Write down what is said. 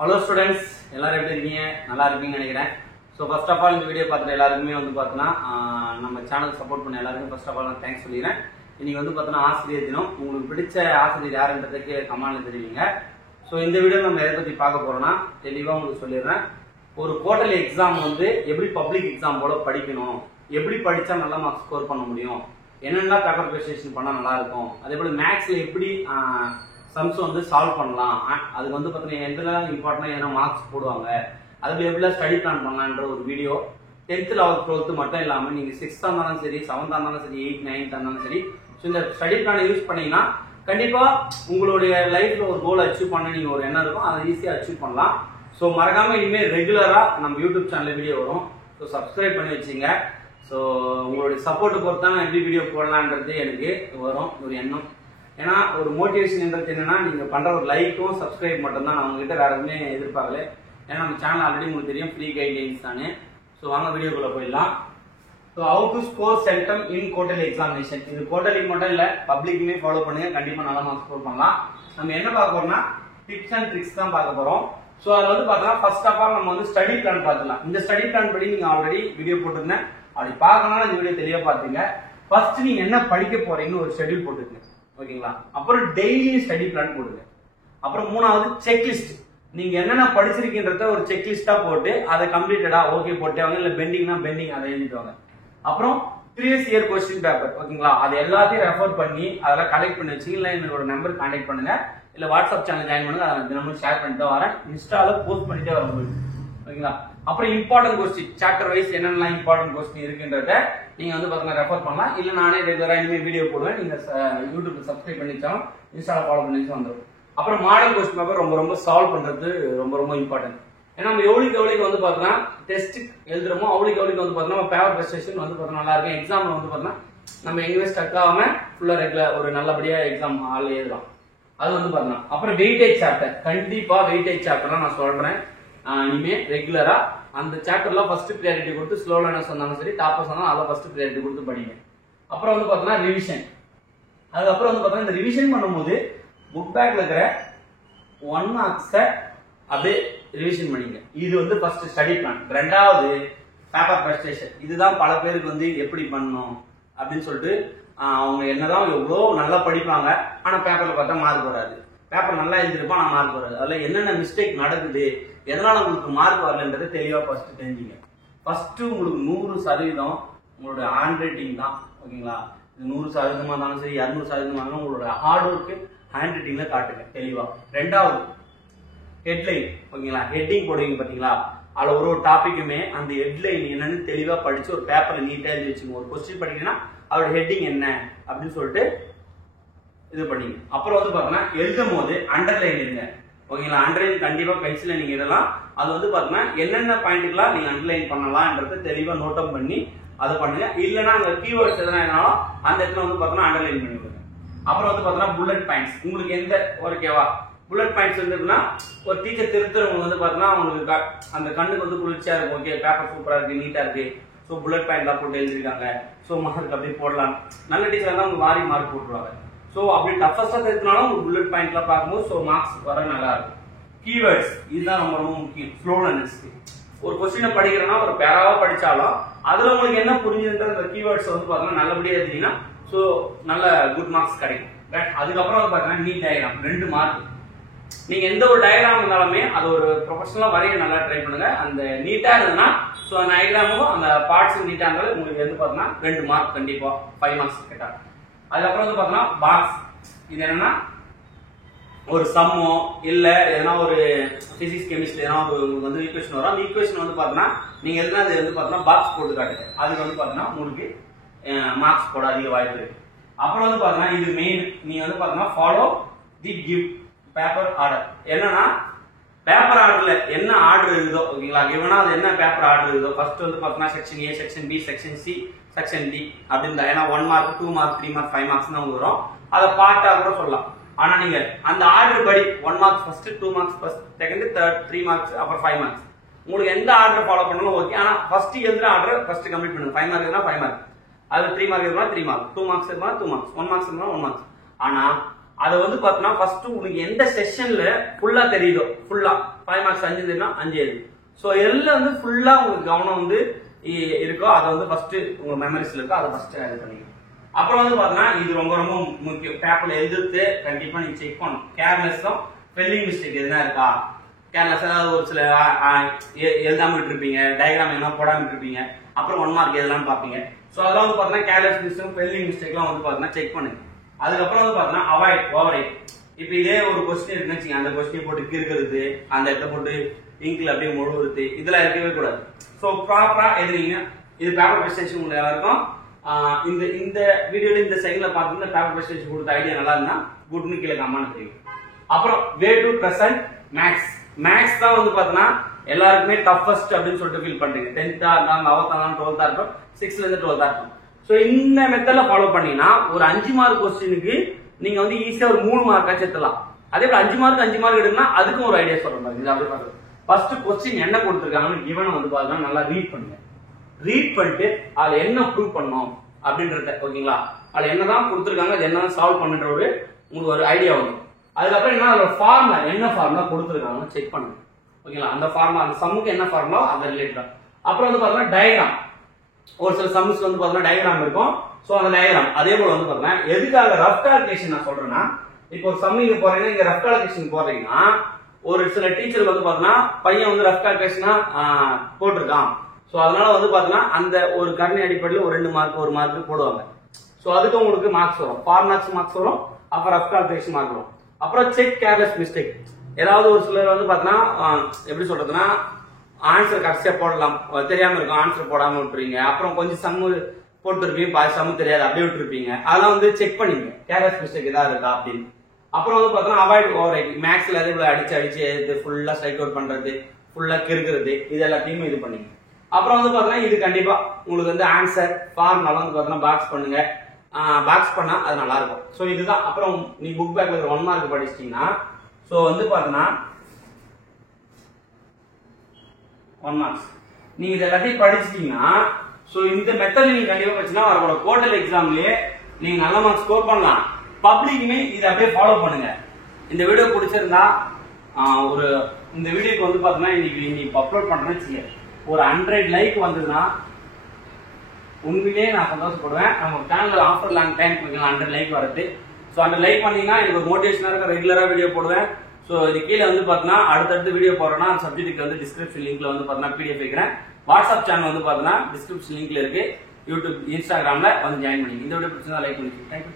Hello students, எல்லாரும் எப்படி இருக்கீங்க? நல்லா இருக்கீங்கன்னு நினைக்கிறேன். So first of all இந்த வீடியோ பார்த்துட்டு எல்லாருக்குமே வந்து பார்த்தனா நம்ம சேனல் சப்போர்ட் பண்ண எல்லாருக்கும் first of all நான் தேங்க்ஸ் சொல்லிறேன். இன்னைக்கு வந்து பார்த்தனா ஆசிரியர் தினம். உங்களுக்கு பிடிச்ச ஆசிரியர் யாருன்றதுக்கு கமெண்ட்ல தெரிவிங்க. So இந்த வீடியோ நம்ம எதை பத்தி பார்க்க போறோம்னா தெளிவா உங்களுக்கு சொல்லிடுறேன். ஒரு குவார்டர்லி எக்ஸாம் வந்து எப்படி பப்ளிக் எக்ஸாம் போல படிக்கணும், எப்படி படிச்சா நல்ல மார்க்ஸ் ஸ்கோர் பண்ண முடியும், என்னென்ன பேப்பர் ப்ரெசன்டேஷன் பண்ணா நல்லா இருக்கும், அதே போல மேக்ஸ்ல எப்படி சம்ஸ் வந்து சால்வ் பண்ணலாம், அதுக்கு வந்து பார்த்தீங்கன்னா எந்தெல்லாம் இம்பார்ட்டன்ட் எதனா மார்க்ஸ் போடுவாங்க, அதுல எப்படி ஸ்டடி பிளான் பண்ணலான்ற ஒரு வீடியோ 10th 11th 12th மட்டும் இல்லாமல் நீங்கள் 6th இருந்தாலும் சரி 7th இருந்தாலும் சரி 8th 9th இருந்தாலும் சரி. ஸோ இந்த ஸ்டடி பிளானை யூஸ் பண்ணீங்கன்னா கண்டிப்பாக உங்களுடைய லைஃப்ல ஒரு கோல் அச்சீவ் பண்ண நீங்கள் ஒரு எண்ணம் இருக்கும், அதை ஈஸியாக அச்சீவ் பண்ணலாம். ஸோ மறக்காம இனிமேல் ரெகுலராக நம்ம யூடியூப் சேனலில் வீடியோ வரும். ஸோ சப்ஸ்கிரைப் பண்ணி வச்சுங்க. ஸோ உங்களுடைய சப்போர்ட்டு பொறுத்து தான் எப்படி வீடியோ போடலான்றது எனக்கு வரும் ஒரு எண்ணம். ஏன்னா ஒரு மோட்டிவேஷன்ன்றது என்னன்னா நீங்கள் பண்ணுற ஒரு லைக்கும் சப்ஸ்கிரைப் மட்டும்தான். நான் உங்ககிட்ட வேற எதுவுமே எதிர்பார்க்கல. ஏன்னா நம்ம சேனல் ஆல்ரெடி உங்களுக்கு தெரியும் ஃப்ரீ கைட்லைன்ஸ் தானே. ஸோ வாங்க வீடியோக்குள்ள போயிடலாம். So how to score centum in quarterly examination. இது குவார்டர்லி மட்டும் இல்லை, பப்ளிக்குமே ஃபாலோ பண்ணுங்க, கண்டிப்பாக நல்ல மார்க்ஸ் ஸ்கோர் பண்ணலாம். நம்ம என்ன பார்க்க போறோம்னா டிப்ஸ் அண்ட் ட்ரிக்ஸ் தான் பார்க்க போறோம். ஸோ அதில் வந்து பார்த்தோம்னா ஃபர்ஸ்ட் ஆஃப் ஆல் நம்ம வந்து ஸ்டடி பிளான் பார்த்துக்கலாம். இந்த ஸ்டடி பிளான் படி நீங்கள் ஆல்ரெடி வீடியோ போட்டிருந்தேன், அப்படி பார்க்கணும்னா இந்த வீடியோ தெளிவாக பார்த்தீங்க. ஃபர்ஸ்ட் நீங்க என்ன படிக்க போறீங்கன்னு ஒரு ஷெட்யூல் போட்டுருங்க, ஓகேங்களா? அப்புறம் டெய்லி ஸ்டடி பிளான் போடுங்க. அப்புறம் மூணாவது செக்லிஸ்ட். நீங்க என்னென்ன படிச்சிருக்கின்றத ஒரு செக்லிஸ்டா போட்டு அதை கம்ப்ளீட்டடா ஓகே போட்டேவாங்க, இல்ல பெண்டிங்னா பெண்டிங் அதை எழுதிட்டுவாங்க. அப்புறம் ப்ரீவியஸ் இயர் கொஸ்டின் பேப்பர், ஓகேங்களா? அது எல்லாத்தையும் ரெஃபர் பண்ணி அதெல்லாம் கலெக்ட் பண்ணி வச்சு, இல்லை என்னோட நம்பர் கான்டாக்ட் பண்ணுங்க, இல்ல வாட்ஸ்அப் சேனல் ஜாயின் பண்ணுங்க, அதை தினமும் ஷேர் பண்ணிட்டு வரேன், இன்ஸ்டால போஸ்ட் பண்ணிட்டே வர முடியும், ஓகேங்களா? அப்புறம் இம்பார்ட்டன்ட் கொஸ்டின் சாப்டர் வைஸ் என்னென்ன இம்பார்ட்டன்ட் கொஸ்டின் இருக்குன்றத நீங்க வந்து பாத்தீங்கன்னா ரெஃபர் பண்ணலாம். இல்ல நானே ரெகுலரா இனிமே வீடியோ போடுவேன், நீங்க யூடியூப்ல சப்ஸ்கிரைப் பண்ணி வச்சாலும் இன்ஸ்டால ஃபாலோ பண்ணி வச்சு வந்துடும். அப்புறம் மாடல் கொஸ்டின் பேப்பர் ரொம்ப சால்வ் பண்றது ரொம்ப இம்பார்ட்டன்ட். ஏன்னா நம்ம எவ்வளவுக்கு வந்து பாத்தீங்கன்னா டெஸ்ட் எழுதுறோமோ அவ்வளவுக்கு வந்து பாத்தீங்கன்னா பேப்பர் ப்ரெசன்டேஷன் வந்து பாத்தீங்கன்னா நல்லா இருக்கும். எக்ஸாம்ல வந்து பாத்தீங்கன்னா நம்ம எங்கேயுமே ஸ்டக் ஆகாம ஃபுல்லா ரெகுலர் ஒரு நல்லபடியா எக்ஸாம் ஆள் எழுதலாம். அது வந்து பாத்தீங்கன்னா அப்புறம் வெயிட்டேஜ் சாப்டர், கண்டிப்பா வெயிட்டேஜ் சாப்டர்லாம் நான் சொல்றேன் இனிமே ரெகுலரா. அந்த சாப்டர்லாம் ஃபர்ஸ்ட் ப்ரியாரிட்டி கொடுத்து ஸ்லோ லேர்னர்ஸ் வந்தாலும் சரி டாப்பர்ஸ் வந்தாலும் அதை ஃபர்ஸ்ட் ப்ரியாரிட்டி கொடுத்து படிங்க. அப்புறம் வந்து பாத்தீங்கன்னா ரிவிஷன். அதுக்கப்புறம் வந்து பாத்தீங்கன்னா இந்த ரிவிஷன் பண்ணும்போது புக் பேக்ல இருக்கிற 1 மார்க்ஸை அப்படியே ரிவிஷன் பண்ணிங்க. இது வந்து ஃபர்ஸ்ட் ஸ்டடி பிளான். ரெண்டாவது பேப்பர் ப்ரெசன்டேஷன். இதுதான் பல பேருக்கு வந்து எப்படி பண்ணணும் அப்படின்னு சொல்லிட்டு அவங்க என்னதான் எவ்வளோ நல்லா படிப்பாங்க, ஆனா பேப்பர்ல பார்த்தா மார்க் வராது. பேப்பர் நல்லா எழுதிருப்பான், ஆனா மார்க் வராது. அதுல என்னென்ன மிஸ்டேக் நடக்குது, எதனால உங்களுக்கு மார்க் வரலன்றது தெளிவா ஃபர்ஸ்ட் தெரிஞ்சுங்க. ஃபர்ஸ்ட் உங்களுக்கு 100% உங்களோட ஹேண்ட் ரைட்டிங் தான், ஓகேங்களா? 100% இருந்தாலும் சரி 200% இருந்தாலும் உங்களோட ஹார்ட் ஒர்க் ஹேண்ட் ரைட்டிங்ல காட்டுங்க தெளிவா. ரெண்டாவது ஹெட்லைன், ஓகேங்களா? ஹெட்டிங் போடுவீங்க பாத்தீங்களா, அதுல ஒரு டாபிக்குமே அந்த ஹெட்லைன் என்னன்னு தெளிவா படிச்சு ஒரு பேப்பர்ல நீட்டா எழுதி வச்சுங்க. ஒரு கொஸ்டின் படிக்கிறீங்கன்னா அதோட ஹெட்டிங் என்ன அப்படின்னு சொல்லிட்டு இது பண்ணீங்க. அப்புறம் வந்து பாத்தீங்கன்னா எழுதும் போது அண்டர்லைன் இருங்க, ஓகேங்களா? அண்டர்லைன் கண்டிப்பா பென்சில நீங்க இதெல்லாம் அது வந்து பாத்தீங்கன்னா என்னென்ன பாயிண்ட்டுக்கெல்லாம் நீங்க அண்டர்லைன் பண்ணலாம்ன்றத தெளிவா நோட்டம் பண்ணி அதை பண்ணுங்க. இல்லைன்னா அந்த கீவேர்ட்ஸ் எதனா இருந்தாலும் அந்த இடத்துல வந்து பாத்தீங்கன்னா அண்டர்லைன் பண்ணி விடுங்க. அப்புறம் வந்து பாத்தீங்கன்னா புல்லட் பாயிண்ட்ஸ். உங்களுக்கு எந்த ஓகேவா புல்லட் பாயிண்ட்ஸ் இருந்ததுன்னா ஒரு டீச்சர் திருத்தவங்க வந்து பாத்தீங்கன்னா உங்களுக்கு அந்த கண்ணுக்கு வந்து குளிர்ச்சியா இருக்கும், ஓகே பேப்பர் சூப்பரா இருக்கு நீட்டா இருக்கு, ஸோ புல்லட் பாயிண்ட்லாம் போட்டு எழுதிருக்காங்க, ஸோ மார்க் அப்படி போடலாம். நல்ல டீச்சர் தான் உங்களுக்கு வாரி மார்க் போட்டுருவாங்க. ஸோ அப்படி டஃபஸ்டா தெரிஞ்சாலும் உங்களுக்கு புல்லட் பாயிண்ட்லாம் பார்க்கும்போது ஸோ மார்க்ஸ் வர நல்லா இருக்கும். கீவேர்ட்ஸ் இதுதான் ரொம்ப முக்கியம். ஸ்லோ லேர்னர்ஸ்க்கு ஒரு கொஸ்டினை படிக்கிறோம்னா ஒரு பேராவா படிச்சாலும் அதுல உங்களுக்கு என்ன புரிஞ்சுன்ற அந்த கீவேர்ட்ஸ் வந்து பாத்தீங்கன்னா நல்லபடியா எழுதிங்கன்னா ஸோ நல்ல குட் மார்க்ஸ் கிடைக்கும். அதுக்கப்புறம் வந்து பாத்தீங்கன்னா நீட் டயக்ராம் 2 மார்க். நீங்க எந்த ஒரு டயக்ராம் இருந்தாலுமே அது ஒரு ப்ரொஃபஷனலா வரைய நல்லா ட்ரை பண்ணுங்க. அந்த நீட்டா இருந்ததுன்னா ஸோ அந்த டயக்ராமும் அந்த பார்ட்ஸ் நீட்டா இருந்தாலும் உங்களுக்கு வந்து பாத்தீங்கன்னா 2 மார்க் கண்டிப்பா 5 மார்க்ஸ் கேட்டா. அதுக்கப்புறம் வந்து பாத்தீங்கன்னா பாக்ஸ். இது என்னன்னா ஒரு சம்மோ இல்ல எதனா ஒரு பிசிக்ஸ் கெமிஸ்ட்ரி எதனா ஒரு வந்து ஈக்குவேஷன் வரும். அந்த ஈக்குவேஷன் வந்து பாத்தீங்கன்னா நீங்க எதுனா அது வந்து பாத்தீங்கன்னா பாக்ஸ் போட்டு காட்டுங்க. அதுக்கு வந்து பாத்தீங்கன்னா உங்களுக்கு மார்க்ஸ் போட அதிக வாய்ப்பு இருக்கு. அப்புறம் வந்து பாத்தீங்கன்னா இது மெயின். நீங்க வந்து பாத்தீங்கன்னா ஃபாலோ தி கிவ் பேப்பர் ஆர்டர். என்னன்னா பேப்பர் ஆர்டர்ல என்ன ஆர்டர் இருக்குதோ, ஓகேங்களா? கிவனா அது என்ன பேப்பர் ஆர்டர் இருக்குதோ ஃபர்ஸ்ட் வந்து பாத்தீங்கன்னா section A, section B, section C, section D அப்படின்னு தான். ஏன்னா 1 மார்க் 2 மார்க் 3 மார்க் 5 மார்க்ஸ் தான் வரும். அதை பார்ட்டா கூட சொல்லலாம். ஆனா நீங்க அந்த ஆர்டர் படி 1 mark first, 2 marks first, second, third, 3 marks, அப்புறம் 5 மார்க்ஸ் உங்களுக்கு எந்த ஆர்டர் ஃபாலோ பண்ணணும் ஓகே. ஆனா ஃபர்ஸ்ட் எழுதுற ஆர்டர் ஃபர்ஸ்ட் கம்ப்ளீட் பண்ணுங்க. 5 மார்க் இருந்தா 5 மார்க், அது 3 மார்க் இருந்தா 3 மார்க், 2 மார்க்ஸ் இருந்தா 2 மார்க்ஸ், 1 மார்க்ஸ் இருந்தா 1 மார்க்ஸ். ஆனா அதை வந்து பார்த்தோன்னா ஃபர்ஸ்ட் உங்களுக்கு எந்த செஷன்ல ஃபுல்லா தெரியுதோ ஃபுல்லா 5 மார்க்ஸ் 5 தெரியுதுன்னா 5 எழுது. ஸோ எல்லாம் வந்து ஃபுல்லா உங்களுக்கு கவனம் வந்து இருக்கோ அதை வந்து ஃபர்ஸ்ட் உங்க மெமரிஸ்ல இருக்கோ அதை ஃபர்ஸ்ட் இது பண்ணிக்கணும். அப்புறம் வந்து பார்த்தோன்னா இது ரொம்ப ரொம்ப முக்கியம். பேப்பர்ல எழுதுறது கண்டிப்பா நீங்க செக் பண்ணணும். கேர்லெஸ்ஸும் ஸ்பெல்லிங் மிஸ்டேக் எதுனா இருக்கா, கேர்லெஸ் ஏதாவது ஒரு சில எழுதாம விட்டுருப்பீங்க, டயக்ராம் என்ன போடாம விட்டுருப்பீங்க, அப்புறம் 1 மார்க் எதெல்லாம் பார்ப்பீங்க. ஸோ அதெல்லாம் வந்து பார்த்தீங்கன்னா கேர்லெஸ் மிஸ்டேக் ஸ்பெல்லிங் மிஸ்டேக்லாம் வந்து பார்த்தீங்கன்னா செக் பண்ணுங்க. அதுக்கப்புறம் வந்து பார்த்தீங்கன்னா அவாய்ட் ஓவரைட். இப்போ இதே ஒரு கொஸ்டின் இருக்குன்னு வச்சுங்க, அந்த கொஸ்டின் போட்டு கிறுக்கிறது, அந்த இடத்த போட்டு இங்கில் அப்படியே முழுவுறது, இதெல்லாம் இருக்கவே கூடாது. ஸோ ப்ராப்பரா எழுதுறீங்க. இது பேப்பர் பிரசன்டேஷன் உங்களுக்கு எல்லாருக்கும் இந்த வீடியோல இந்த செகண்ட்ல பார்த்தீங்கன்னா பேப்பர் பிரசன்டேஷன் கொடுத்த ஐடியா நல்லா இருந்தா குட்னு கீழே கமெண்ட் தெரியும். அப்புறம் வே டு பிரசன்ட் மேக்ஸ் தான் வந்து பார்த்தீங்கன்னா எல்லாருக்குமே டஃபஸ்ட் அப்படின்னு சொல்லிட்டு ஃபீல் பண்றீங்க. 10th-ஆ இருந்தாலும் 11th-ஆ இருந்தாலும் 12th-ஆ இருக்கும், 6th-ல இருந்து 12th-ஆ இருக்கும். ஸோ இந்த மெத்தட்ல ஃபாலோ பண்ணீங்கன்னா ஒரு 5 மார்க் கொஸ்டினுக்கு நீங்க வந்து ஈஸியா ஒரு 3 மார்க் எடுத்துலாம். அதே போல 5 மார்க் எடுக்கணும்னா அதுக்கும் ஒரு ஐடியா சொல்ற மாதிரி அப்படி பாருங்க. ஃபர்ஸ்ட் கொஸ்டின் என்ன கொடுத்துருக்காங்கன்னு கிவன் வந்து பாத்தீங்கன்னா நல்லா ரீட் பண்ணுங்க. ரீட் பண்ணிட்டு அதுல என்ன ப்ரூவ் பண்ணணும் அப்படின்றத ஓகேங்களா, அதுல என்னதான் கொடுத்துருக்காங்க, அது என்னதான் சால்வ் பண்ணுற உங்களுக்கு ஒரு ஐடியா வரும். அதுக்கப்புறம் என்ன அதோட ஃபார்முலா என்ன ஃபார்முலா கொடுத்துருக்காங்கன்னு செக் பண்ணுங்க ஓகேங்களா. அந்த ஃபார்முலா அந்த சம்முக்கு என்ன ஃபார்முலா அந்த ரிலேட்டடா. அப்புறம் வந்து பாத்தீங்கன்னா டயக்ராம், ஒரு சில சம்ஸ் வந்து பாத்தீங்கன்னா டயக்ராம் இருக்கும். சோ அந்த டயக்ராம் அதே போல வந்து பாத்தீங்கன்னா எதுக்காக ரஃப் கால்குலேஷன் நான் சொல்றேன்னா, இப்போ ஒரு சம் இங்க போறீங்கன்னா இங்க ரஃப் கால்குலேஷன் போறீங்கன்னா ஒரு சில டீச்சர் வந்து பாத்தீங்கன்னா பையன் வந்து ரஃப் கால்குலேஷனா போட்டிருக்கான். சோ அதனால வந்து பாத்தீங்கன்னா அந்த ஒரு கருணை அடிப்படையில் ஒரு 2 மார்க் 1 மார்க் போடுவாங்க. சோ அதுக்கு உங்களுக்கு மார்க்ஸ் வரும், ஃபார்முலாஸ் மார்க்ஸ் வரும், அப்புறம் ரஃப் கால்குலேஷன் மார்க் வரும். அப்புறம் செக் கேர்லெஸ் மிஸ்டேக். ஏதாவது ஒரு சிலர் வந்து பாத்தீங்கன்னா எப்படி சொல்றதுன்னா ஆன்சர் கடைசியா போடலாம் தெரியாம இருக்கும், ஆன்சர் போடாம விட்டுருவீங்க. அப்புறம் கொஞ்சம் சம்மு போட்டுருப்பீங்க, பாதி சம்மு தெரியாது அப்படியே விட்டுருப்பீங்க. அதெல்லாம் வந்து செக் பண்ணிங்க கேர்லெஸ் மிஸ்டேக் ஏதாவது இருக்கா அப்படின்னு. அப்புறம் வந்து பாத்தீங்கன்னா அவாய்ட் ஓவர் ரைட்டிங். மேக்ஸ்ல அதே போல அடிச்சு எழுது, ஃபுல்லா ஸ்ட்ரைக் அவுட் பண்றது, ஃபுல்லா கிறுக்குறது, இது எல்லாத்தையுமே இது பண்ணிங்க. அப்புறம் வந்து பாத்தீங்கன்னா இது கண்டிப்பா உங்களுக்கு வந்து ஆன்சர் ஃபார்முலா வந்து பாத்தீங்கன்னா பாக்ஸ் பண்ணுங்க. பாக்ஸ் பண்ணா அது நல்லா இருக்கும். சோ இதுதான். அப்புறம் நீ புக் பேக்ல இருக்கிற 1 மார்க் படிச்சிட்டீங்கன்னா சோ வந்து பாத்தீங்கன்னா 1 மார்க்ஸ் நீங்க இது எல்லாத்தையும் படிச்சிட்டீங்கன்னா சோ இந்த மெத்தட் நீங்க கண்டிப்பா படிச்சீங்கன்னா வரக்கூட கோட்டல் எக்ஸாம்லயே நீங்க நல்ல மார்க் ஸ்கோர் பண்ணலாம். பப்ளிக்குமே இதை அப்படியே ஃபாலோ பண்ணுங்க. இந்த வீடியோ பிடிச்சிருந்தா ஒரு இந்த வீடியோக்கு வந்து பாத்தீங்கன்னா இன்னைக்கு அப்லோட் பண்றேன்னு வச்சுங்க, ஒரு 100 லைக் வந்ததுன்னா உண்மையிலேயே நான் சந்தோஷப்படுவேன். நம்ம channel after long time 100 like வருது. ஸோ 100 லைக் பண்ணீங்கன்னா எனக்கு ஒரு மோட்டிவேஷனாக இருக்க ரெகுலரா வீடியோ போடுவேன். ஸோ இது கீழே வந்து பார்த்தீங்கன்னா அடுத்தடுத்து வீடியோ போடுறேன்னா அந்த சப்ஜெக்ட்டுக்கு வந்து டிஸ்கிரிப்ஷன் லிங்க்ல வந்து பார்த்தீங்கன்னா பிடிஎஃப் வைக்கிறேன். வாட்ஸ்அப் சேனல் வந்து பார்த்தீங்கன்னா டிஸ்கிரிப்ஷன் லிங்க்ல இருக்கு. யூடியூப் இன்ஸ்டாகிராம்ல வந்து ஜாயின் பண்ணி இந்த வீடியோ பிடிச்சிருந்தா லைக் பண்ணிக்கோங்க. தேங்க்யூ.